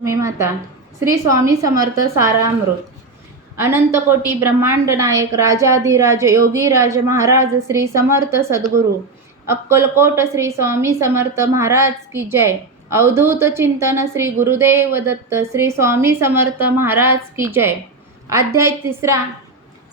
मी माता श्री स्वामी समर्थ सारामृत अनंत कोटी ब्रह्मांड नायक राजाधिराज योगीराज महाराज श्री समर्थ सद्गुरु अक्कलकोट श्री स्वामी समर्थ महाराज की जय। अवधूत चिंतन श्री गुरुदेव दत्त श्री स्वामी समर्थ महाराज की जय। अध्याय 3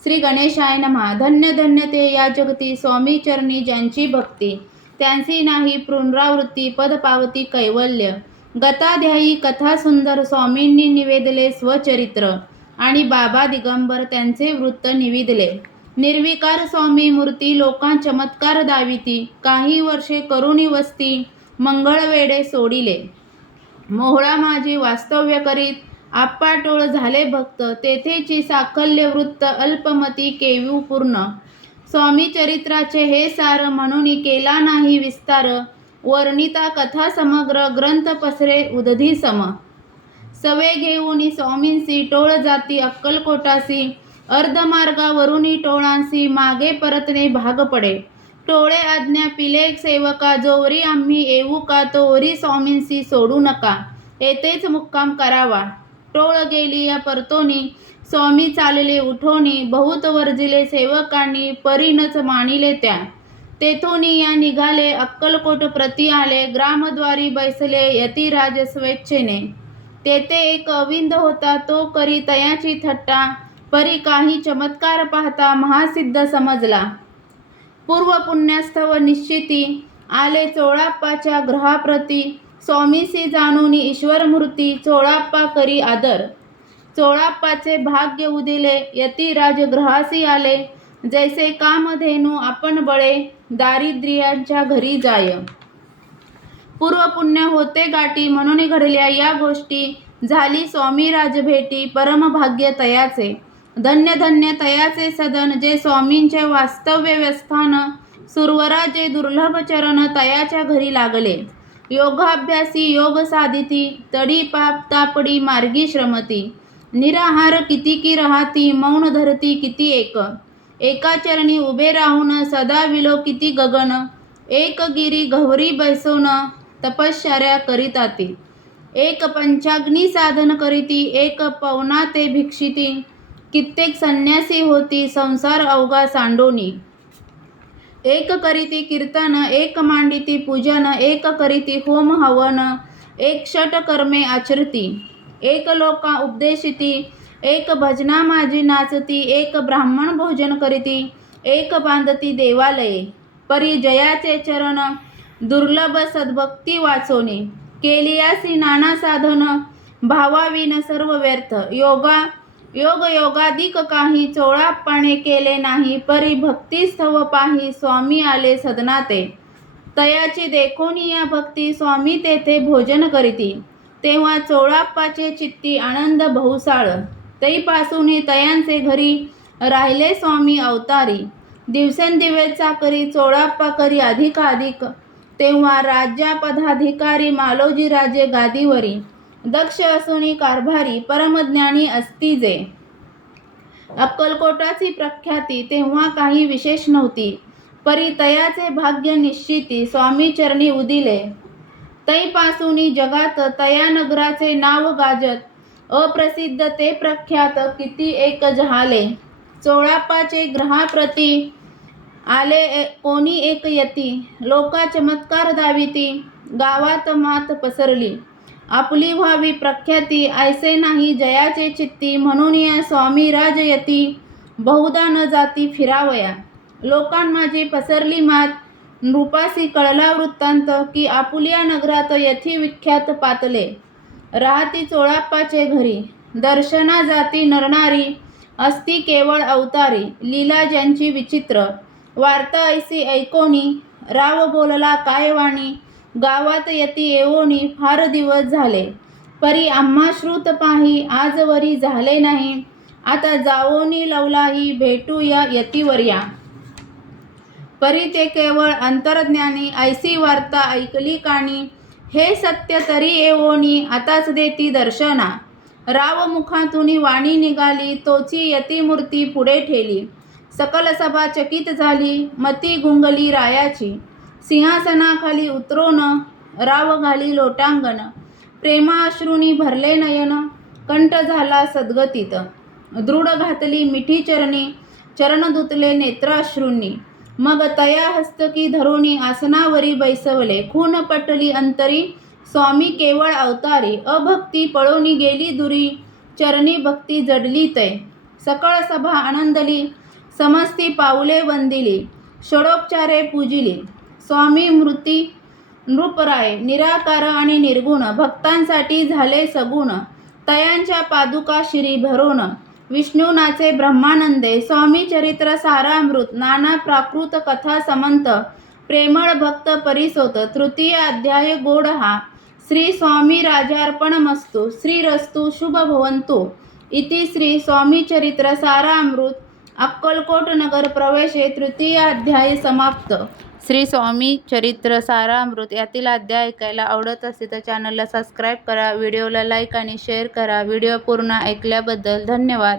श्री गणेशाय नमः। धन्य धन्य ते या जगती स्वामी चरणी ज्यांची भक्ती, त्यांची नाही पुनरावृत्ती पद पावती कैवल्य। गताध्यायी कथा सुंदर स्वामींनी निवेदले स्वचरित्र आणि बाबा दिगंबर त्यांचे वृत्त निवेदले। निर्विकार स्वामी मूर्ती लोकां चमत्कार दाविती, काही वर्षे करुणी वस्ती मंगळवेडे सोडिले। मोहळा माझे वास्तव्य करीत आप्पाटोळ झाले भक्त, तेथेची साकल्य वृत्त अल्पमती केवू पूर्ण। स्वामी चरित्राचे हे सार म्हणून केला नाही विस्तार, वर्णिता कथा समग्र ग्रंथ पसरे उदधी सम। सवे घेऊनी स्वामींसी टोळ जाती अक्कलकोटासी, अर्धमार्गावरुनी टोळांसी मागे परतणे भाग पडे। टोळे आज्ञा पिले सेवका, जोवरी आम्ही येऊ का तोवरी स्वामींसी सोडू नका, येथेच मुक्काम करावा। टोळ गेली या परतोनी स्वामी चालले उठोनी, बहुत वर्जिले सेवकांनी परीनच मानिले त्या। तेथोनी या निघाले अक्कलकोट प्रति आले, ग्रामद्वारी बैसले यतिराज स्वेच्छेने। तेथे एक अविंद होता तो करी तयाची थट्टा, परी काही चमत्कार पाहता महासिद्ध समजला। पूर्व पुण्यास्तव निश्चिती आले चोळाप्पाच्या ग्रहाप्रती, स्वामीसी जाणूनी ईश्वरमूर्ती चोळाप्पा करी आदर। चोळाप्पाचे भाग्य उदिले यतिराज ग्रहासी आले, जैसे कामधेनू आपण बळे दारिद्र्याच्या घरी जाय। पूर्व पुण्य होते गाठी म्हणून घडल्या या गोष्टी, झाली स्वामी राज भेटी परमभाग्य तयाचे। धन्य धन्य तयाचे सदन जे स्वामींचे वास्तव्य व्यस्थान, सुरवरा जे दुर्लभ चरण तयाच्या घरी लागले। योगाभ्यासी योग साधिती, तडी पाप तापडी मार्गी श्रमती। निराहार किती राहती, मौन धरती किती एक। एका चरणी उभे राहून सदा विलो किती गगन। एक गिरी गहरी बैसोन तपश्चर्या करीताती। एक पंचाग्नी साधन करीती, एक पवना ते भिक्षिती। कित्येक संन्यासी होती संसार अवघा सांडोनी। एक करीती कीर्तन, एक मांडिती पूजन, एक करीती होम हवन, एक षट कर्मे आचरती। एक लोका उपदेशिती, एक भजना माझी नाचती, एक ब्राह्मण भोजन करीती, एक बांधती देवालये। परी जयाचे चरण दुर्लभ सद्भक्ती वाचोनी, केलियासी नाना साधन भावाविन सर्व व्यर्थ। योगाधिक काही चोळाप्पाने केले नाही, परी भक्तिस्थव पाही स्वामी आले सदनाते। तयाची देखोनी या भक्ती स्वामी तेथे भोजन करीती, तेव्हा चोळाप्पाचे चित्ती आनंद बहुसाळ। तैपासून तयांचे घरी राहिले स्वामी अवतारी, दिवसेंदिवस चाकरी चोळाप्पा करी अधिकाधिक। तेव्हा राज्यापदाधिकारी मालोजी राजे गादीवरी, दक्ष असुनी कारभारी परमज्ञानी असती जे। अक्कलकोटाची प्रख्याती तेव्हा काही विशेष नव्हती, परी तयाचे भाग्य निश्चिती स्वामी चरणी उदिले। तैपासून जगात तया नगराचे नाव गाजत, अप्रसिद्ध ते प्रख्यात किती एक जहाले। चोळाप्पाचे ग्रहाप्रती आले कोणी एक यती, लोका चमत्कार दाविती गावात मात पसरली। आपली व्हावी प्रख्याती ऐसे नाही जयाचे चित्ती, म्हणून या स्वामी राज यती बहुधा न जाती फिरावया। लोकांमाझी पसरली मात, नृपासी कळला वृत्तांत, की आपुल्या नगरात यथी विख्यात पातले। राहती चोळाप्पाचे घरी, दर्शना जाती नरनारी, असती केवळ अवतारी। लीला ज्यांची विचित्र, वार्ता ऐसी ऐकोनी, राव बोलला काय वाणी। गावात यती येवोनी फार दिवस झाले, परी आम्हा श्रुत पाही आजवरी झाले नाही। आता जावोनी लवलाही भेटू या यतीवर्या, परी ते केवळ अंतर्ज्ञानी ऐसी वार्ता ऐकली कानी। हे सत्य तरी येवोनी आताच देती दर्शना, राव मुखातून वाणी निघाली तोची यतिमूर्ती पुढे ठेली। सकल सभा चकित झाली, मती गुंगली रायाची। सिंहासनाखाली उतरोन राव घाली लोटांगण, प्रेमाश्रूंनी भरले नयन, कंठ झाला सद्गतीत. दृढ घातली मिठी चरणी, चरण धुतले नेत्राश्रूंनी. मग तया हस्तकी धरुणी आसनावरी बैसवले. खून पटली अंतरी, स्वामी केवळ अवतारी. अभक्ती पळोनी गेली दुरी, चरणी भक्ती जडली तै. सकळ सभा आनंदली, समस्ती पाऊले वंदिली. षडोपचारे पूजिली. स्वामी मूर्ती नृपराय, निराकार आणि निर्गुण. भक्तांसाठी झाले सगुण, तयांच्या पादुका शिरी भरून. विष्णू नाचे ब्रह्मानंदे, स्वामी चरित्र सारामृत. नाना प्राकृत कथा समंत, प्रेमळ भक्त परिसोत. तृतीय अध्याय गोड हा, श्री स्वामी राजार्पणमस्तु. श्रीरस्तु शुभ भवन्तु इति श्री स्वामी चरित्र सारामृत अक्कलकोट नगर प्रवेशे तृतीय अध्याय समाप्त. श्री स्वामी चरित्र सारामृत यातील अध्याय ऐकायला आवडत असेल तर चॅनलला सबस्क्राईब करा, व्हिडिओला लाईक आणि शेअर करा. व्हिडिओ पूर्ण ऐकल्याबद्दल धन्यवाद.